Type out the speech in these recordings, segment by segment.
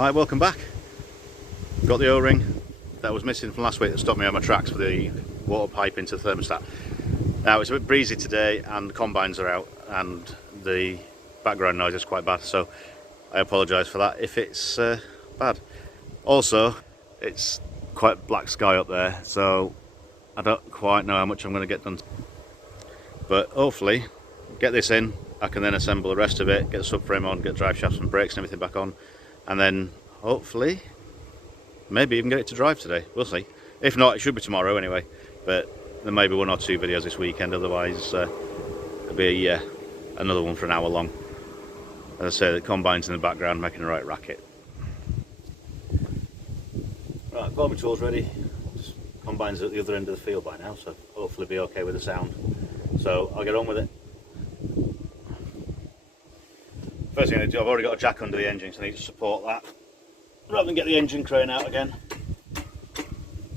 Hi, welcome back. Got the O-ring that was missing from last week that stopped me on my tracks for the water pipe into the thermostat. Now it's a bit breezy today and the combines are out and the background noise is quite bad, so I apologise for that if it's bad. Also, it's quite black sky up there, so I don't quite know how much I'm going to get done. But hopefully, get this in, I can then assemble the rest of it, get the subframe on, get drive shafts and brakes and everything back on, and then hopefully maybe even get it to drive today. We'll see. If not, it should be tomorrow anyway, but there may be 1 or 2 videos this weekend, otherwise it'll be another one for an hour long. As I say, the combine's in the background making a right racket. Right, I've got all my tools ready. Combine's at the other end of the field by now, so hopefully be okay with the sound. So I'll get on with it. First thing I do, I've already got a jack under the engine, so I need to support that. Rather than get the engine crane out again,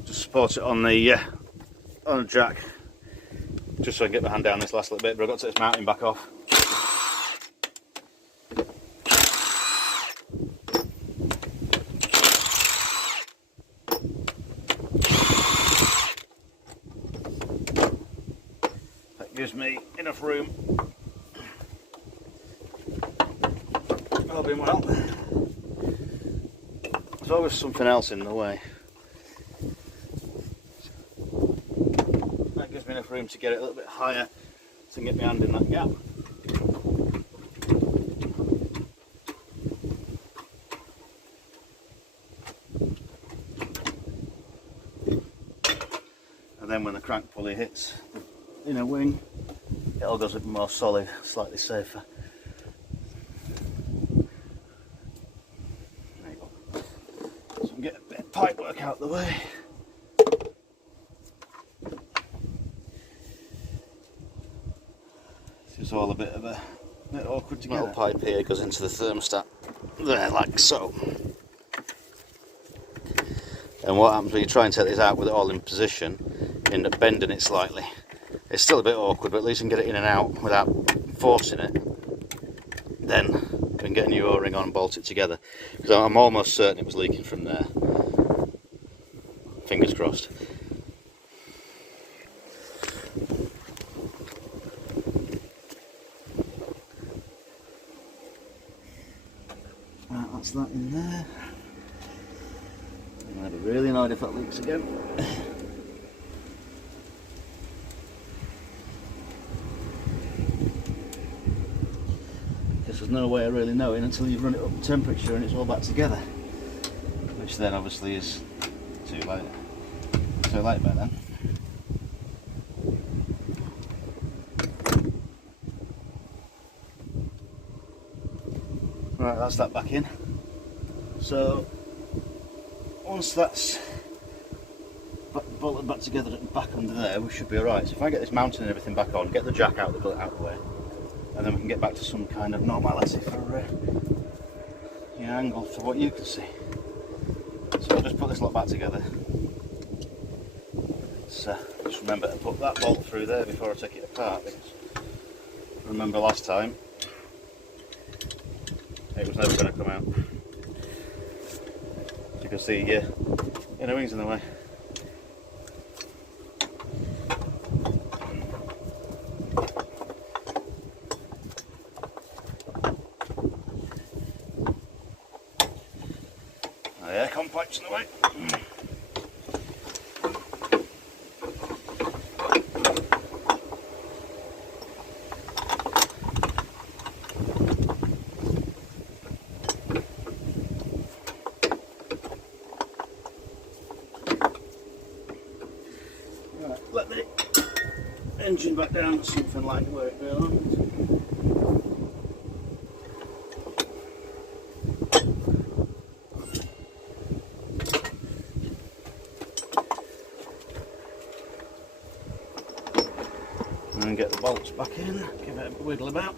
just support it on the jack, just so I can get my hand down this last little bit. But I've got to take this mounting back off. That gives me enough room. All being well. There's always something else in the way. That gives me enough room to get it a little bit higher so I can get my hand in that gap. And then when the crank pulley hits the inner wing, it all goes a bit more solid, slightly safer. Get a bit of pipe work out the way. This is all a bit awkward to get. Little pipe here goes into the thermostat there, like so. And what happens when you try and take this out with it all in position, you end up bending it slightly. It's still a bit awkward, but at least you can get it in and out without forcing it. Then we can get a new O-ring on and bolt it together, because I'm almost certain it was leaking from there. Fingers crossed. Right, that's that in there. I'd be really annoyed if that leaks again. There's no way of really knowing until you've run it up to temperature and it's all back together, which then obviously is too late. Too late by then. Right, that's that back in. So once that's bolted back together at the back under there, we should be alright. So if I get this mounting and everything back on, get the jack out of the way, and then we can get back to some kind of normality for the angle for what you can see. So I'll just put this lot back together. Just remember to put that bolt through there before I take it apart, because remember last time it was never going to come out. As you can see, inner wing's in the way. Yeah, compact's in the way. Right, let the engine back down to something like where it belongs. And get the bolts back in, give it a wiggle about.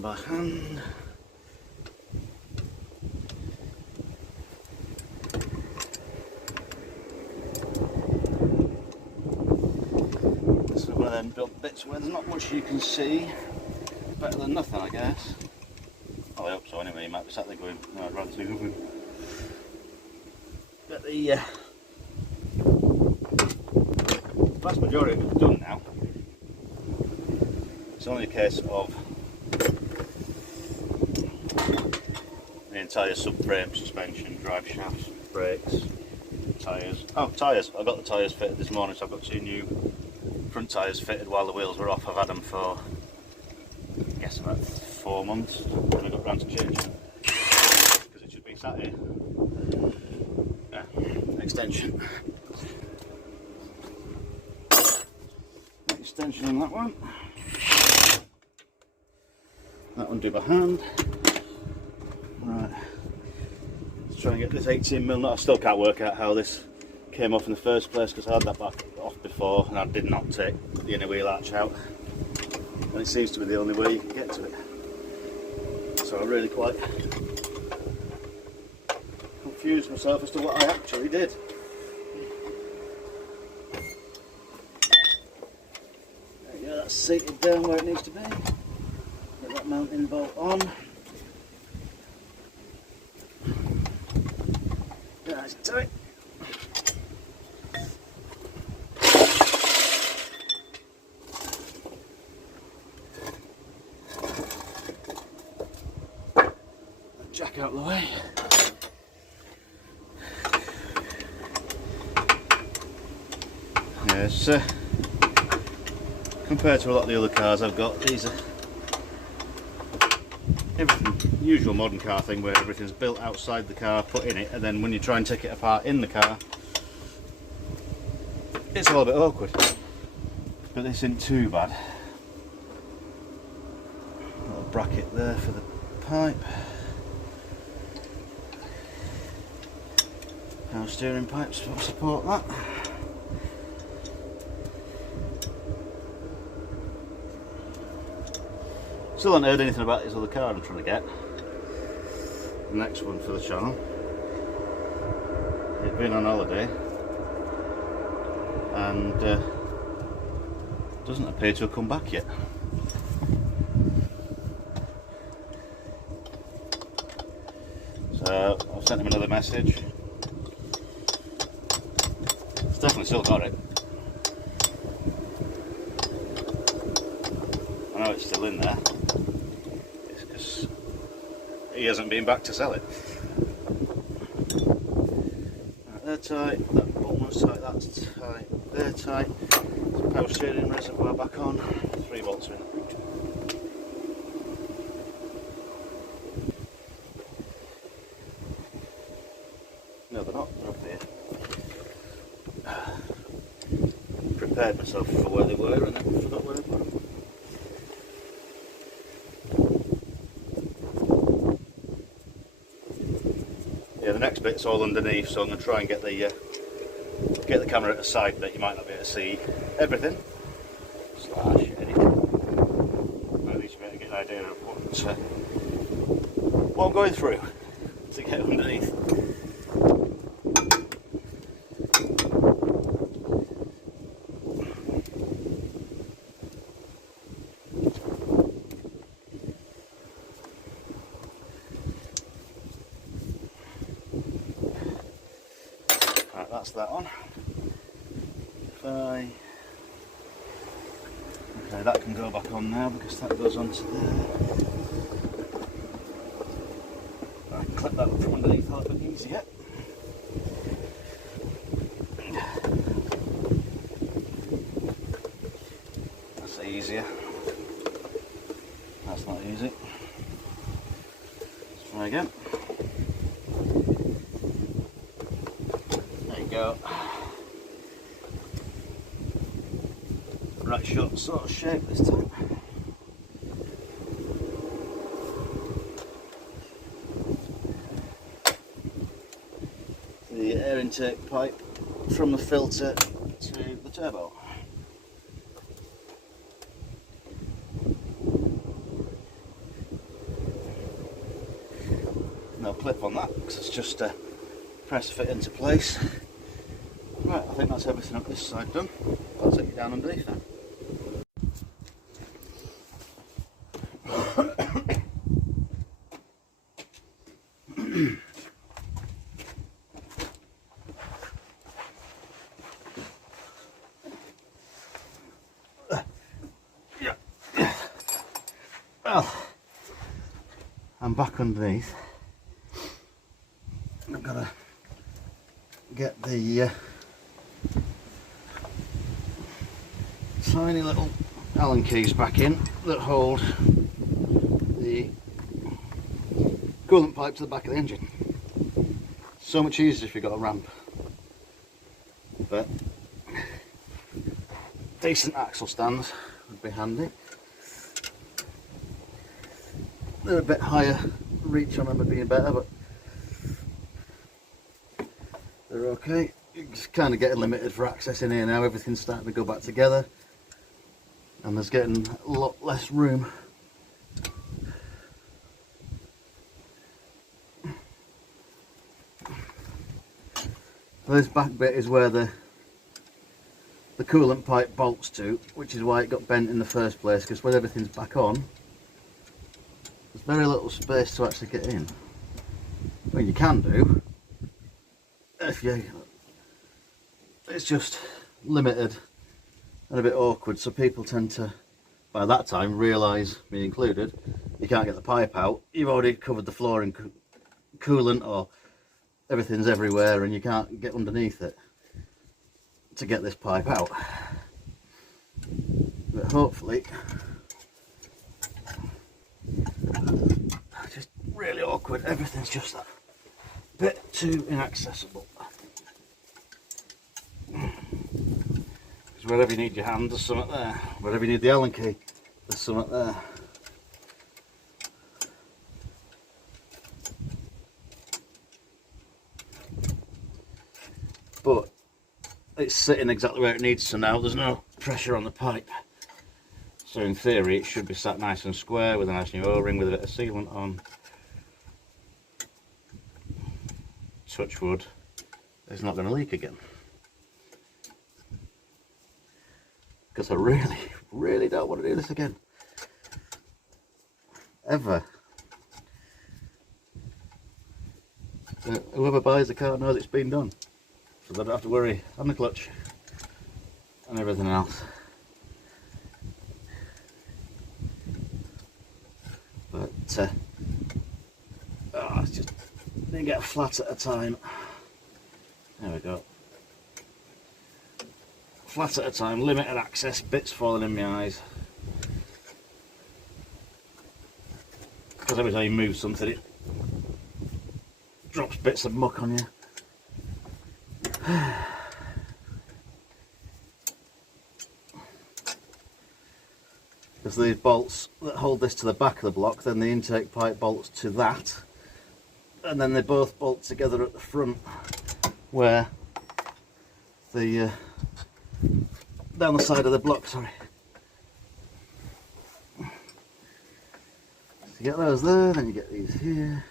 one by hand. This is one of them bits where there's not much you can see. Better than nothing, I guess. Oh, I hope so anyway. You might be sat there going, no, I'd rather see nothing. But the vast majority of it's done now. It's only a case of the entire subframe, suspension, drive shafts, brakes, tyres. Oh, tyres. I got the tyres fitted this morning, so I've got 2 new front tyres fitted while the wheels were off. I've had them for, I guess, about 4 months. When I got round to change them. Because it should be sat here. Yeah, extension. Extension on that one. That one do by hand. Right. Let's try and get this 18mm. I still can't work out how this came off in the first place because I had that back off before and I did not take the inner wheel arch out. And it seems to be the only way you can get to it. So I really quite confused myself as to what I actually did. There you go, that's seated down where it needs to be. Get that mounting bolt on. Nice tight. Jack out of the way. Yes, compared to a lot of the other cars I've got, these are everything, usual modern car thing where everything's built outside the car, put in it, and then when you try and take it apart in the car, it's a little bit awkward. But this isn't too bad. A little bracket there for the pipe. Power steering pipes to support that. Still haven't heard anything about this other car I'm trying to get. The next one for the channel. It's been on holiday and doesn't appear to have come back yet. So I've sent him another message. It's definitely still got it. I know it's still in there. It's because he hasn't been back to sell it. Right, they're tight, that bottom one's tight, that's tight, they're tight. So power steering reservoir back on, 3 bolts are in the boot. No, they're not, they're up here. Prepared myself for where they were and then forgot where they were. Yeah, the next bit's all underneath, so I'm going to try and get the camera at a side that you might not be able to see everything. Slash anything. At least you better get an idea of what I'm going through to get underneath. That's that on. Okay, that can go back on now because that goes onto there. I can clip that up from underneath a little bit easier. That's easier. That's not easy. Let's try again. Go. Right shot sort of shape this time. The air intake pipe from the filter to the turbo. clip on that because it's just a press fit into place. Right, I think that's everything up this side done. I'll take you down underneath now. Well, I'm back underneath. I've got to get the tiny little Allen keys back in that hold the coolant pipe to the back of the engine. So much easier if you've got a ramp, but decent axle stands would be handy. They're a bit higher, reach on them would be better, but they're okay. You just kind of get limited for access in here now. Everything's starting to go back together and there's getting a lot less room. This back bit is where the coolant pipe bolts to, which is why it got bent in the first place, because when everything's back on, there's very little space to actually get in. I mean, you can do, if you, it's just limited and a bit awkward, so people tend to, by that time, realise, me included, you can't get the pipe out. You've already covered the floor in coolant, or everything's everywhere and you can't get underneath it to get this pipe out. But hopefully, just really awkward, everything's just that bit too inaccessible. Because wherever you need your hand, there's something there. Wherever you need the Allen key, there's something there. But it's sitting exactly where it needs to now. There's no pressure on the pipe. So in theory it should be sat nice and square with a nice new O-ring with a bit of sealant on. Touch wood, it's not going to leak again. Because I really don't want to do this again. Ever. Whoever buys the car knows it's been done. So they don't have to worry on the clutch and everything else. But it's just they get flat at a time. There we go. Flat at a time, limited access, bits falling in my eyes. Because every time you move something, it drops bits of muck on you. There's these bolts that hold this to the back of the block, then the intake pipe bolts to that, and then they both bolt together at the front where the down the side of the block, sorry. So you get those there, then you get these here.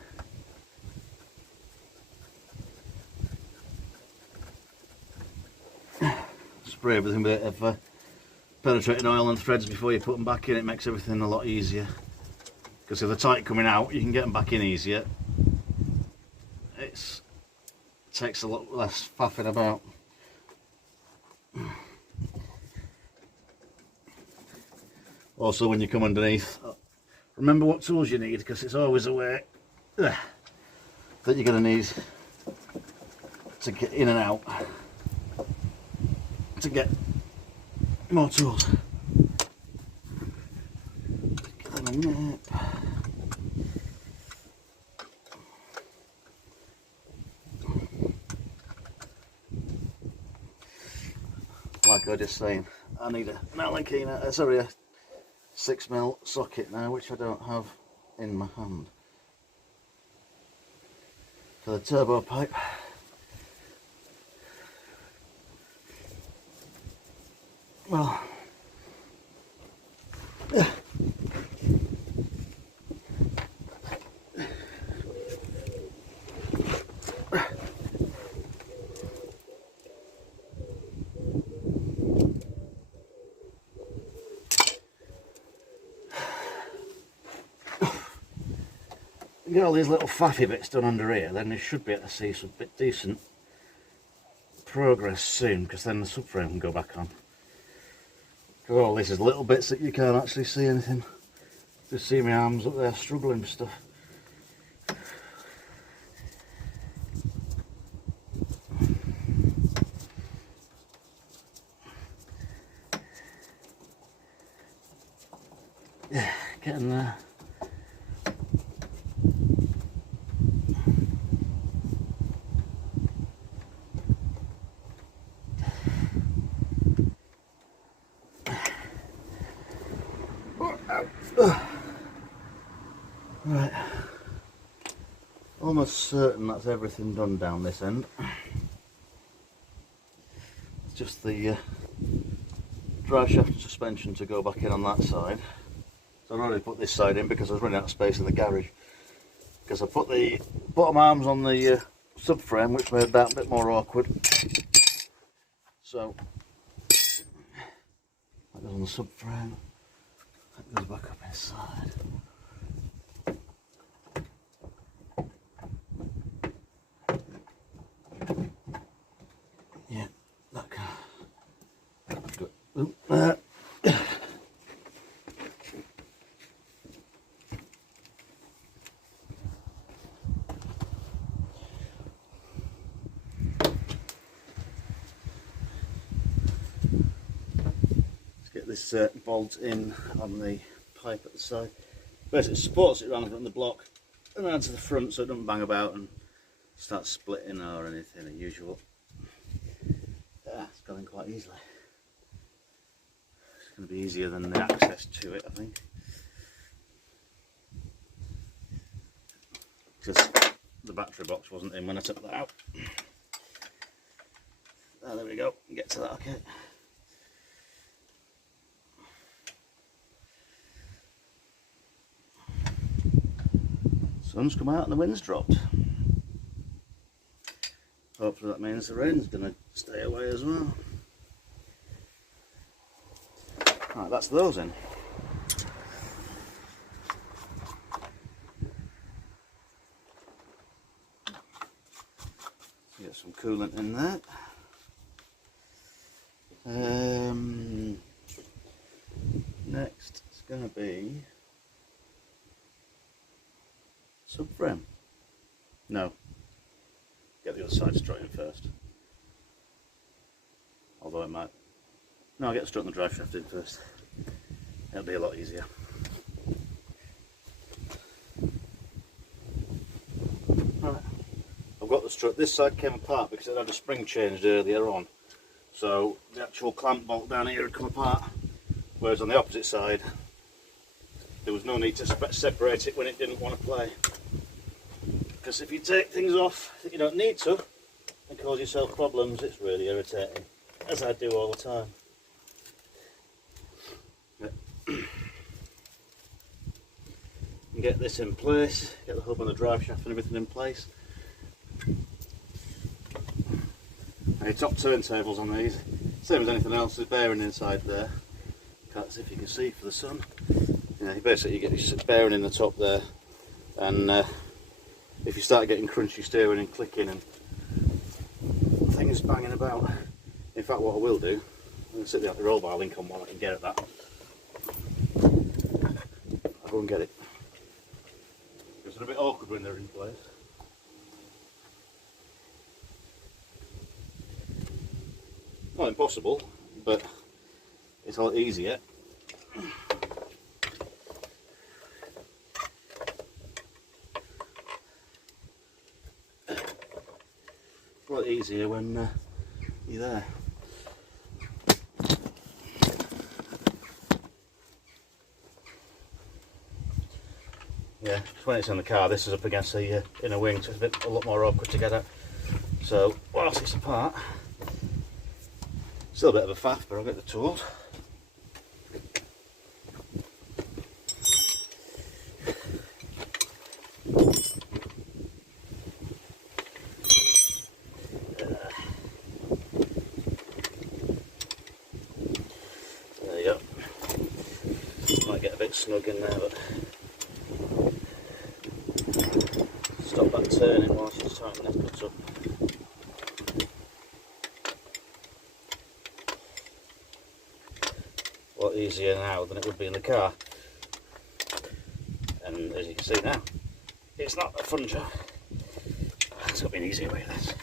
Spray everything with a bit of penetrating oil and threads before you put them back in. It makes everything a lot easier, because if they're tight coming out you can get them back in easier. It takes a lot less faffing about. Also, when you come underneath, remember what tools you need, because it's always a way that you're going to need to get in and out, to get more tools. Get them a nip. Like I was just saying, I need an Allen key now, a 6mm socket now, which I don't have in my hand, for the turbo pipe. Well, get all these little faffy bits done under here, then you should be able to see some bit decent progress soon, because then the subframe can go back on. Because all this is little bits that you can't actually see anything. Just see my arms up there struggling with stuff. Yeah, getting there. Right, almost certain that's everything done down this end. It's just the drive shaft and suspension to go back in on that side. So I've already put this side in because I was running out of space in the garage. Because I put the bottom arms on the subframe, which made that a bit more awkward. So that goes on the subframe, that goes back up inside. Yeah, that can go there. This bolt in on the pipe at the side. Basically it supports it around the block and around to the front so it doesn't bang about and start splitting or anything unusual. It's going quite easily. It's going to be easier than the access to it, I think. Because the battery box wasn't in when I took that out. There we go, get to that okay. Sun's come out and the wind's dropped. Hopefully that means the rain's going to stay away as well. Right, that's those in. Get some coolant in there. Next it's going to be subframe. No. Get the other side strut in first. Although it might. No, I'll get the strut and the drive shaft in first. It'll be a lot easier. Right. I've got the strut. This side came apart because it had a spring changed earlier on. So the actual clamp bolt down here had come apart. Whereas on the opposite side, there was no need to separate it when it didn't want to play. Because if you take things off that you don't need to and cause yourself problems, it's really irritating, as I do all the time. And get this in place, get the hub and the drive shaft and everything in place. Now your top turntables on these, same as anything else, there's bearing inside there. Can't see if you can see for the sun. Yeah, basically you get your bearing in the top there, and if you start getting crunchy steering and clicking and things banging about, in fact what I will do, I'm going to sit the roll bar link on while I can get at that. I'll go and get it. It's a bit awkward when they're in place. Not impossible, but it's a lot easier. A lot easier when you're there. Yeah, when it's in the car, this is up against the inner wing, so it's a lot more awkward to get at. So whilst it's apart, still a bit of a faff, but I'll get the tools. Might get a bit snug in there, but turn it while she's tightening this nuts up. A lot easier now than it would be in the car. And as you can see now, it's not a fun job. It's got to be an easier way of this.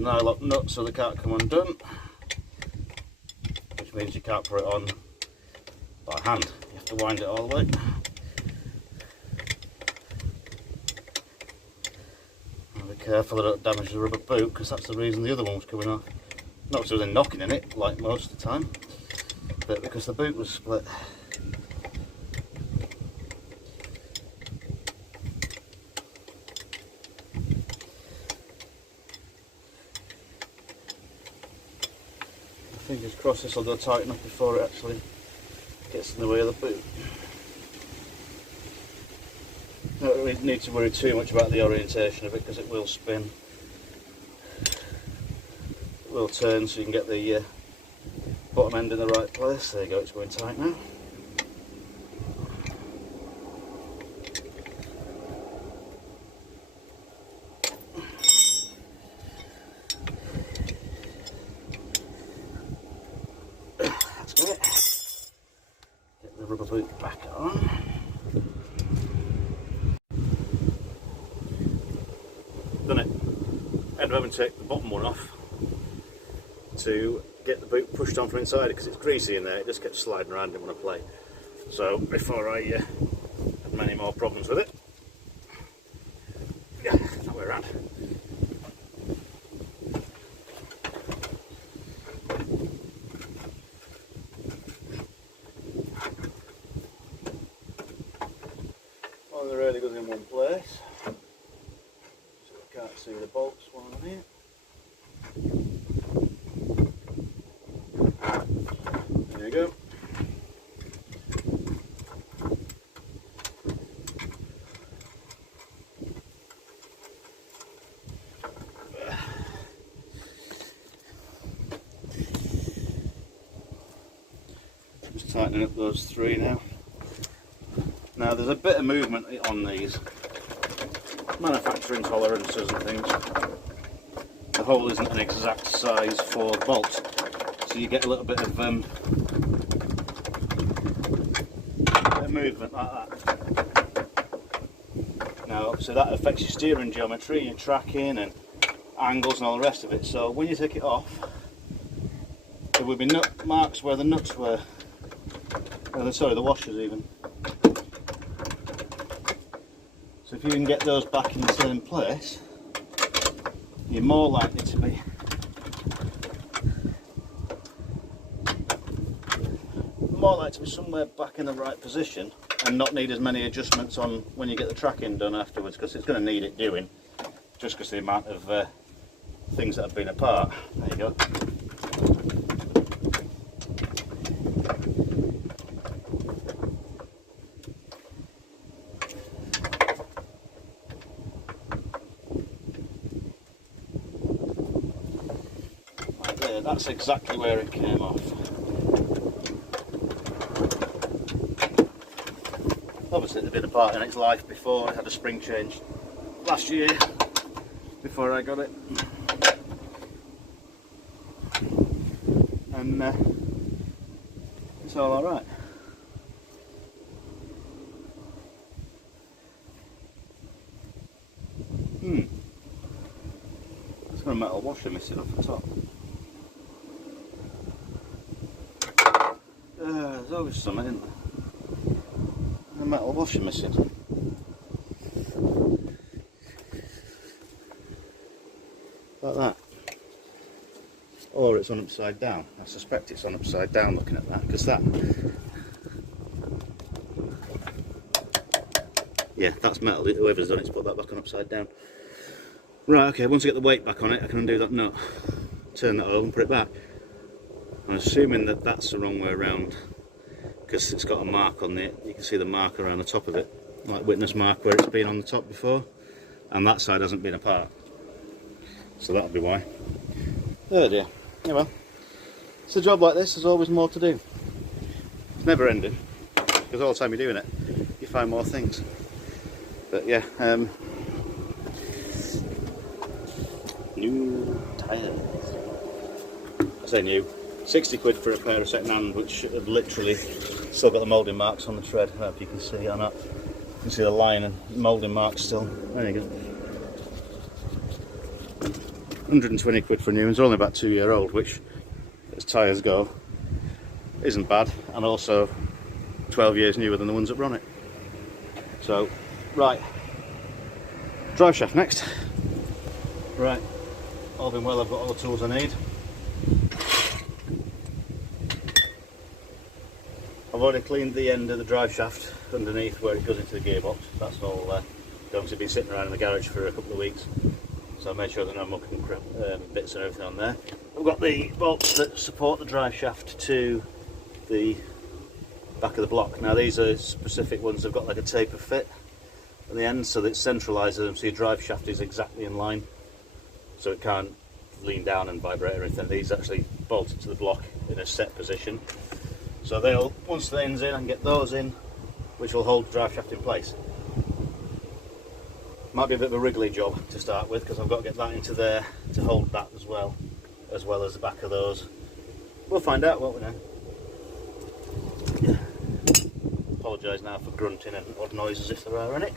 Nylock nut so they can't come undone, which means you can't put it on by hand, you have to wind it all the way. And be careful I don't damage the rubber boot, because that's the reason the other one was coming off. Not because there was any knocking in it like most of the time, but because the boot was split. Fingers crossed this will go tight enough before it actually gets in the way of the boot. Don't really need to worry too much about the orientation of it, because it will spin. It will turn so you can get the bottom end in the right place. There you go, it's going tight now. Get the rubber boot back on. Done it. End up having to take the bottom one off to get the boot pushed on from inside, because it's greasy in there, it just kept sliding around, didn't want to play. So before I have many more problems with it, that way around. Well, they're really good in one place, so I can't see the bolts while I'm here. There you go. Just tightening up those three now. Now there's a bit of movement on these manufacturing tolerances and things. The hole isn't an exact size for the bolt, so you get a little bit of movement like that. Now obviously that affects your steering geometry, your tracking and angles and all the rest of it, so when you take it off there will be nut marks where the nuts were, sorry, the washers even. So if you can get those back in the same place, you're more likely to be somewhere back in the right position and not need as many adjustments on when you get the tracking done afterwards, because it's going to need it doing, just because the amount of things that have been apart. There you go. That's exactly where it came off. Obviously it had been apart in its life before. It had a spring change last year before I got it, and it's all alright. There's got a metal washer missing off the top. There's always something, isn't there? A metal washer missing. Like that. Or it's on upside down. I suspect it's on upside down looking at that, because that... yeah, that's metal. Whoever's done it's put that back on upside down. Right, okay, once I get the weight back on it, I can undo that nut, turn that over and put it back. I'm assuming that that's the wrong way around, because it's got a mark on it. You can see the mark around the top of it, like witness mark where it's been on the top before, and that side hasn't been apart, so that'll be why. Oh dear. Yeah, well, It's a job like this, there's always more to do. It's never ending, because all the time you're doing it, you find more things. But yeah, new tyres. I say new. 60 quid for a pair of second hand, which have literally still got the moulding marks on the tread. I don't know if you can see or not. You can see the line and moulding marks still. There you go. 120 quid for new ones, only about 2-year-old, which, as tyres go, isn't bad, and also 12 years newer than the ones that run it. So, right, drive shaft next. Right, all been well, I've got all the tools I need. I've already cleaned the end of the drive shaft underneath where it goes into the gearbox. That's all obviously been sitting around in the garage for a couple of weeks, so I made sure there are no muck and bits and everything on there. I've got the bolts that support the drive shaft to the back of the block. Now these are specific ones, they've got like a taper fit at the end so that it centralises them so your drive shaft is exactly in line, so it can't lean down and vibrate or anything. These actually bolt it to the block in a set position. So they'll, once the end's in, I can get those in, which will hold the drive shaft in place. Might be a bit of a wriggly job to start with, because I've got to get that into there to hold that as well as the back of those. We'll find out, won't we now? Yeah. Apologise now for grunting and odd noises if there are any.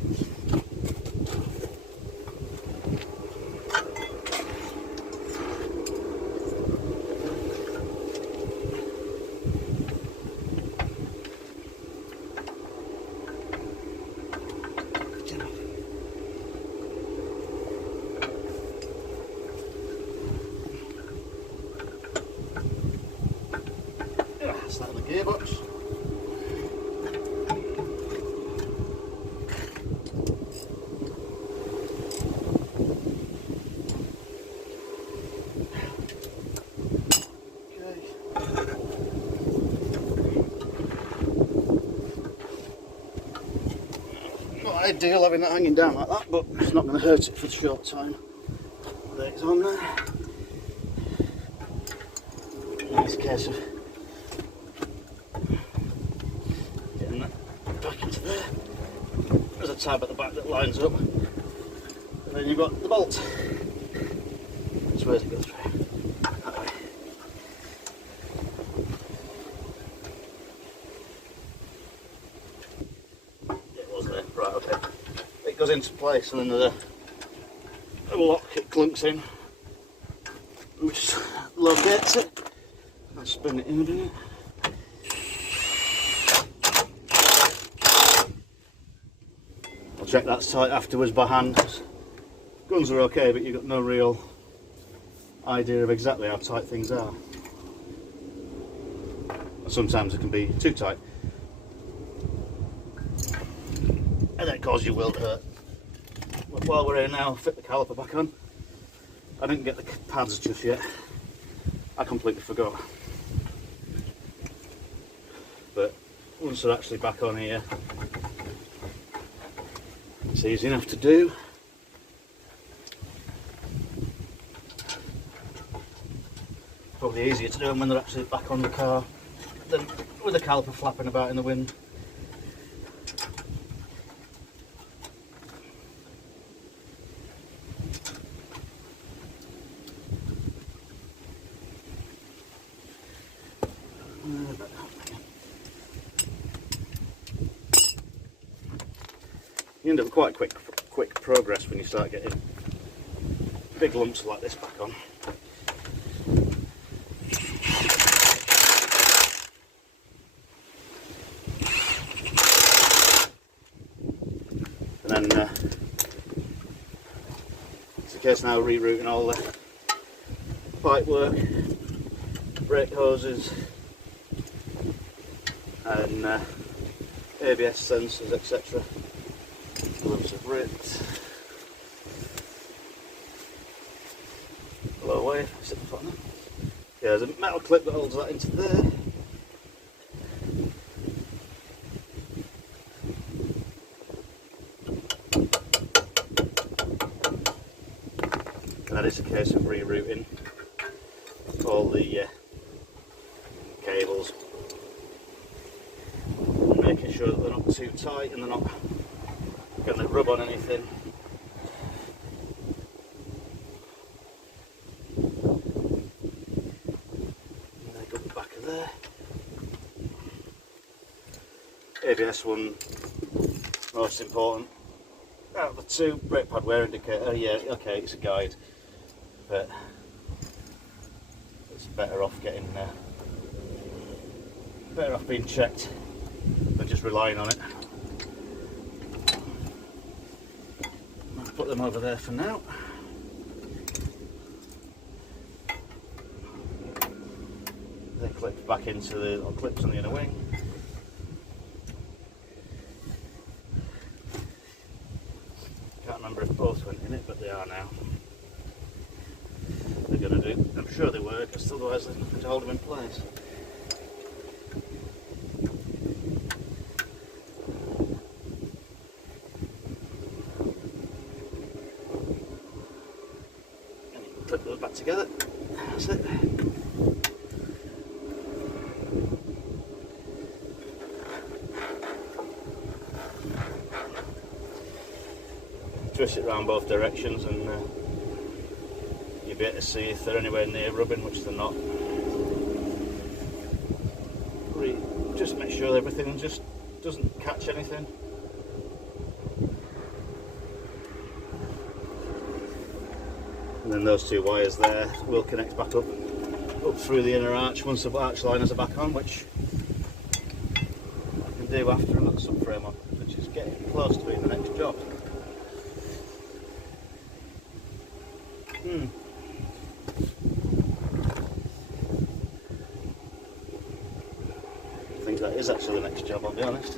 Start the gearbox. Not ideal having that hanging down like that, but it's not going to hurt it for a short time. There it's on there. And it's a case of getting that back into there. There's a tab at the back that lines up, and then you've got the bolt. So where's it go through? That way. It was there. Right, okay. It goes into place, and then there's a lock it clunks in, which locates it. I'll spin it in a minute. I'll check that's tight afterwards by hand. Guns are okay, but you've got no real idea of exactly how tight things are. Sometimes it can be too tight, and that causes your wheel to hurt. But while we're here now, I'll fit the caliper back on. I didn't get the pads just yet. I completely forgot. But once they're actually back on here, it's easy enough to do. Probably easier to do them when they're actually back on the car than with the caliper flapping about in the wind. You end up with quite quick progress when you start getting big lumps like this back on. And then it's a case now of rerouting all the pipe work, brake hoses and ABS sensors, etc. Gloves have ripped. Blow away, sit the foot on them. Yeah, there's a metal clip that holds that into there. And then it's a case of rerouting all the sure that they're not too tight and they're not going to rub on anything. And they go at the back of there. ABS one, most important. Out of the two, brake pad wear indicator, yeah, okay, it's a guide, but it's better off getting, better off being checked than just relying on it. I'll put them over there for now. They clip back into the clips on the inner wing. Can't remember if both went in it, but they are now. They're going to do. I'm sure they work, otherwise there's nothing to hold them in place. And clip those back together. That's it. Twist it around both directions and you'll be able to see if they're anywhere near rubbing, which they're not. Just make sure everything just doesn't catch anything. And then those two wires there will connect back up through the inner arch once the arch liners are back on, which I can do after I've got the subframe on, which is getting close to being the next job. I think that is actually the next job, I'll be honest.